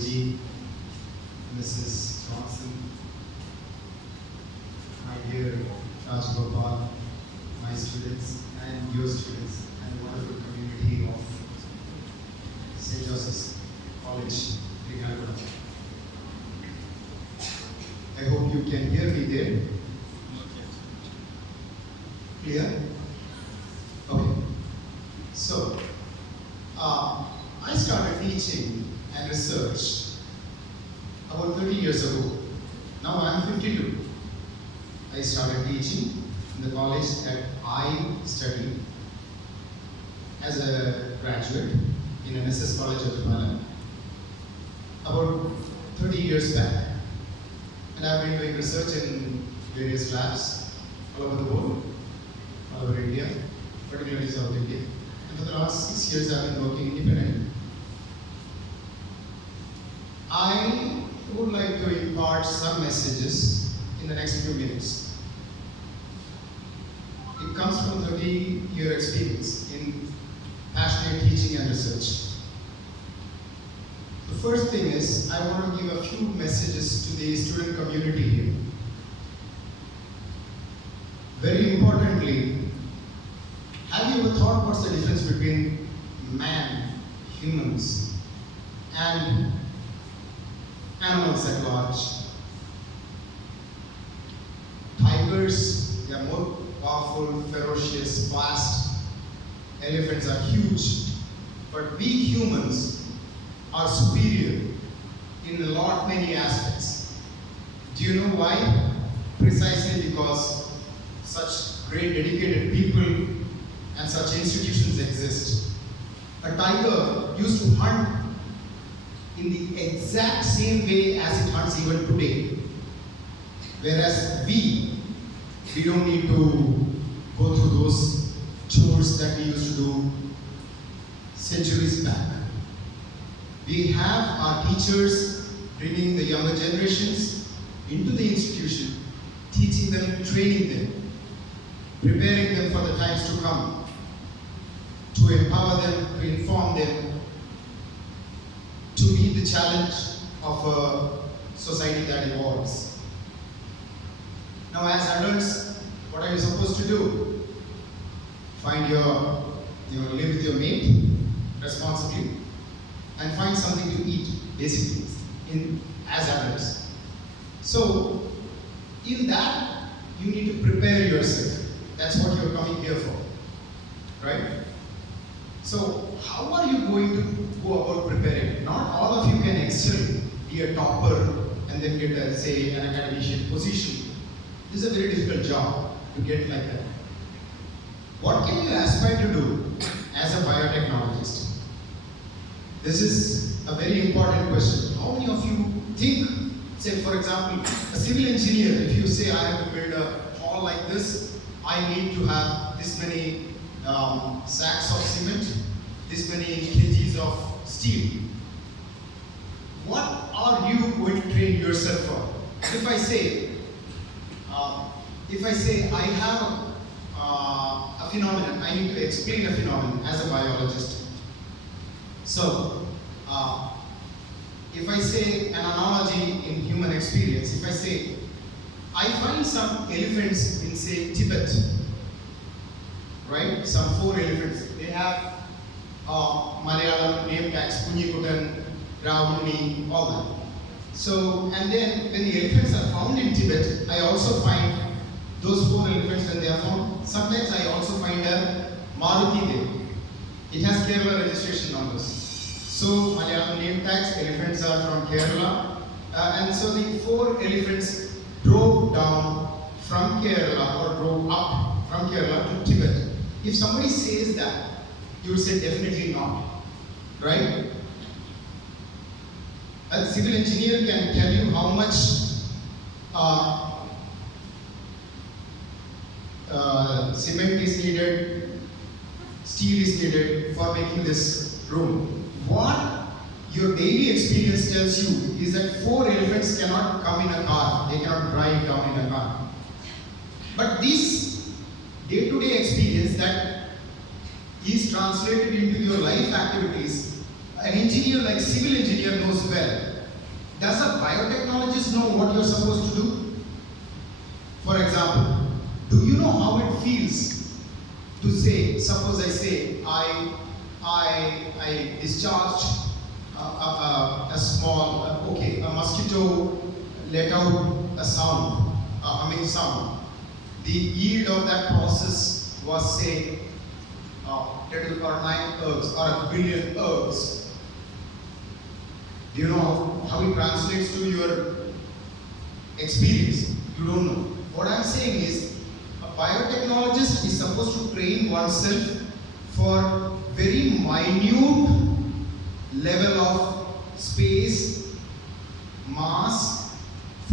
AG, Mrs. Johnson, my dear Rajgopal, my students and your students, and the wonderful community of St.Joseph College, Iringalakkuda. I hope you can hear me there. Clear? Okay. So, I started teaching and research about 30 years ago. Now I'm 52. I started teaching in the college that I studied as a graduate in NSS College of Tamala about 30 years back. And I've been doing research in various labs all over the world, all over India, particularly South India. And for the last 6 years I've been working independently. I would like to impart some messages in the next few minutes. It comes from 30-year experience in passionate teaching and research. The first thing is, I want to give a few messages to the student community here. Very importantly, have you ever thought what's the difference between man, humans, and animals at large? Tigers, they are more powerful, ferocious, fast. Elephants are huge. But we humans are superior in many aspects. Do you know why? Precisely because such great dedicated people and such institutions exist. A tiger used to hunt in the exact same way as it hunts even today. Whereas we don't need to go through those chores that we used to do centuries back. We have our teachers bringing the younger generations into the institution, teaching them, training them, preparing them for the times to come, to empower them, to inform them, to meet the challenge of a society that evolves. Now, as adults, what are you supposed to do? Live with your mate responsibly and find something to eat, basically, as adults. So, in that, you need to prepare yourself. That's what you're coming here for, right? So, how are you going to go about preparing? Not all of you can excel, be a topper, and then get, say, an academician position. This is a very difficult job to get like that. What can you aspire to do as a biotechnologist? This is a very important question. How many of you think, say for example, a civil engineer, if you say I have to build a hall like this, I need to have this many sacks of cement, this many kgs of steel. What are you going to train yourself for? If I say I have a phenomenon, I need to explain a phenomenon as a biologist. So, if I say an analogy in human experience, if I say, I find some elephants in, say, Tibet, right? Some 4 elephants. They have Malayalam name tags, Kunyikutan, Ravuni, all that. So, and then when the elephants are found in Tibet, I also find those 4 elephants when they are found. Sometimes I also find a Maruti there. It has Kerala registration numbers. So, Malayalam name tags, elephants are from Kerala. And so the 4 elephants drove down from Kerala or drove up from Kerala to Tibet. If somebody says that, you would say definitely not, right? A civil engineer can tell you how much cement is needed, steel is needed for making this room. What your daily experience tells you is that 4 elephants cannot come in a car, they cannot drive down in a car. But this day-to-day experience that is translated into your life activities, an engineer like civil engineer knows well Does a biotechnologist know what you're supposed to do? For example, do you know how it feels to say, suppose I say, I discharged a small, a mosquito let out a sound, a humming sound. The yield of that process was, say, 10 to the power 9 ergs or a billion ergs. Do you know how it translates to your experience? You don't know. What I'm saying is, a biotechnologist is supposed to train oneself for very minute level of space, mass,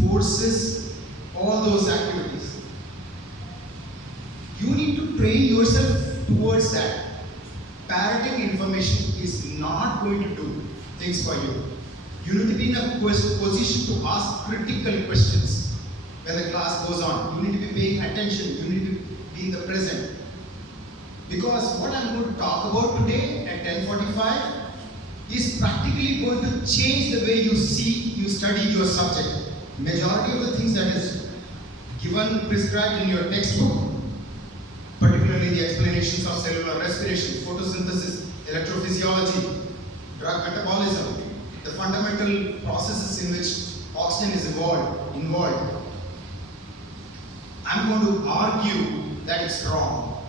forces, all those activities. You need to train yourself towards that. Parroting information is not going to do things for you. You need to be in a position to ask critical questions when the class goes on. You need to be paying attention. You need to be in the present. Because what I'm going to talk about today at 10:45 is practically going to change the way you study your subject. Majority of the things that is given, prescribed in your textbook, particularly the explanations of cellular respiration, photosynthesis, electrophysiology, drug metabolism, the fundamental processes in which oxygen is involved. I'm going to argue that it's wrong.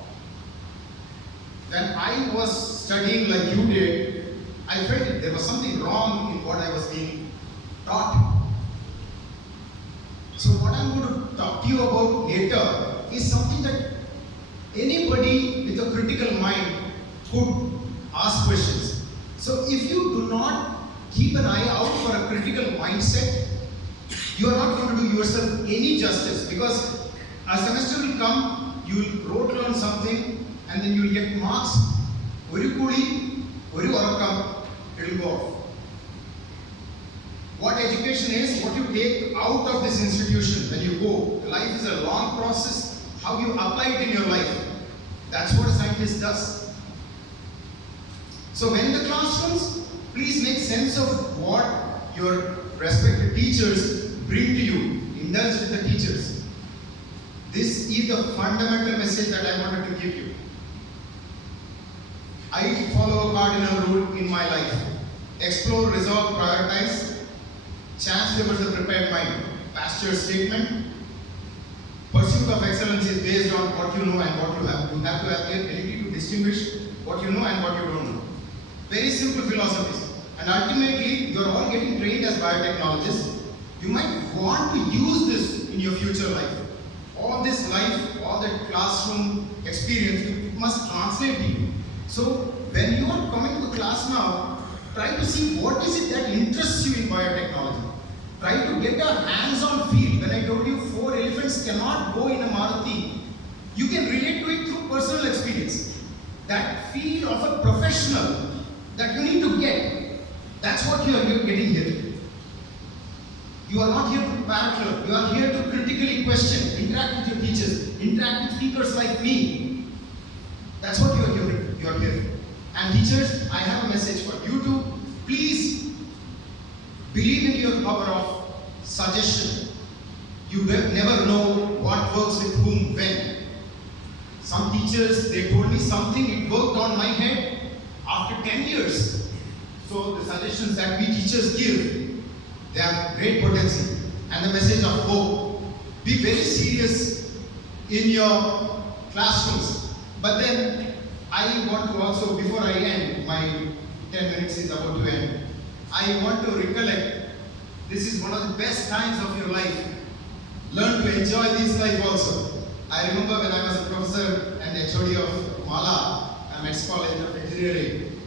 When I was studying like you did, I felt there was something wrong in what I was being taught. So what I'm going to talk to you about later is something that anybody with a critical mind could ask questions. So if you do not keep an eye out for a critical mindset, you are not going to do yourself any justice, because a semester will come, you will rote learn something, and then you will get marks. Oru kuli, oru varakam, it will go off. What education is, what you take out of this institution when you go. Life is a long process. How you apply it in your life. That's what a scientist does. So when the classrooms, please make sense of what your respected teachers bring to you. Indulge with the teachers. This is the fundamental message that I wanted to give you. I follow a cardinal rule in my life. Explore, resolve, prioritize. Chance favors the prepared mind. Pasteur's statement. Pursuit of excellence is based on what you know and what you have. You have to have the ability to distinguish what you know and what you don't know. Very simple philosophies. And ultimately, you are all getting trained as biotechnologists. You might want to use this in your future life. All this life, all that classroom experience, it must translate to you. So, when you are coming to the class now, try to see what is it that interests you in biotechnology. Try to get a hands-on feel. When I told you 4 elephants cannot go in a Maruti, you can relate to it through personal experience. That feel of a professional that you need to get, that's what you are getting here. You are not here to parrot, you are here to critically question, interact with your teachers, interact with speakers like me. That's what you are here. And teachers, I have a message for you to please believe in your power of suggestion. You never know what works with whom when. Some teachers, they told me something, it worked on my head after 10 years. So the suggestions that we teachers give, they have great potency. And the message of hope. Be very serious in your classrooms. But then I want to also, before I end, my 10 minutes is about to end. I want to recollect, this is one of the best times of your life. Learn to enjoy this life also. I remember when I was a professor and HOD of Mala, Metz College of Engineering.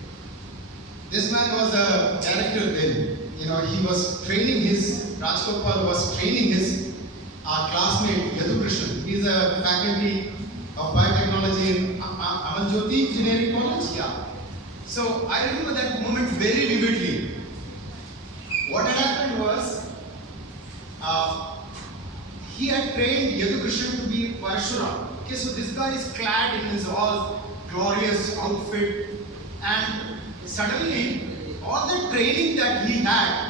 This man was a director then. He was training Rajgopal was training his classmate Yadukrishan. He is a faculty of biotechnology in Amanjyoti Engineering College. Yeah. So I remember that moment very vividly. What had happened was, he had trained Yadukrishan to be Parashuram. Okay, so this guy is clad in his all glorious outfit, and suddenly all the training that he had,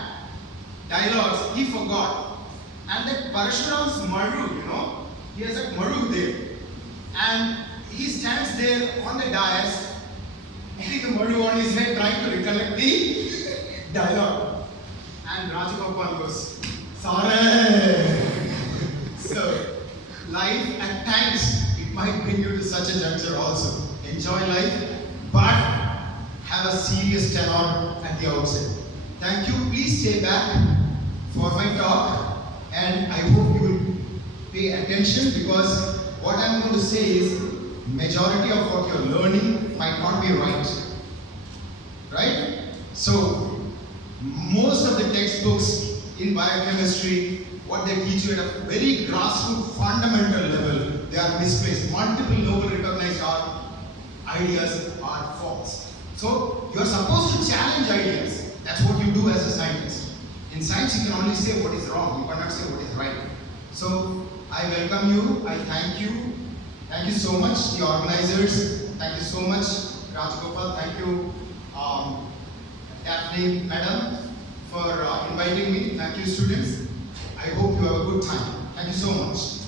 dialogues, he forgot. And that Parashuram's Maru, he has a Maru there. And he stands there on the dais, hitting the Maru on his head, trying to recollect the dialogue. And Rajagopal goes, sorry. So, life at times, it might bring you to such a juncture also. Enjoy life, but have a serious tenor at the outset. Thank you. Please stay back for my talk, and I hope you will pay attention, because what I'm going to say is majority of what you're learning might not be right. Right? So, most of the textbooks in biochemistry, what they teach you at a very grassroots fundamental level, they are misplaced. Multiple Nobel recognized ideas are false. So, you're supposed to challenge ideas. That's what you do as a scientist. In science, you can only say what is wrong. You cannot say what is right. So, I welcome you. I thank you. Thank you so much, the organizers. Thank you so much, Rajgopal. Thank you, Daphne, Madam, for inviting me. Thank you, students. I hope you have a good time. Thank you so much.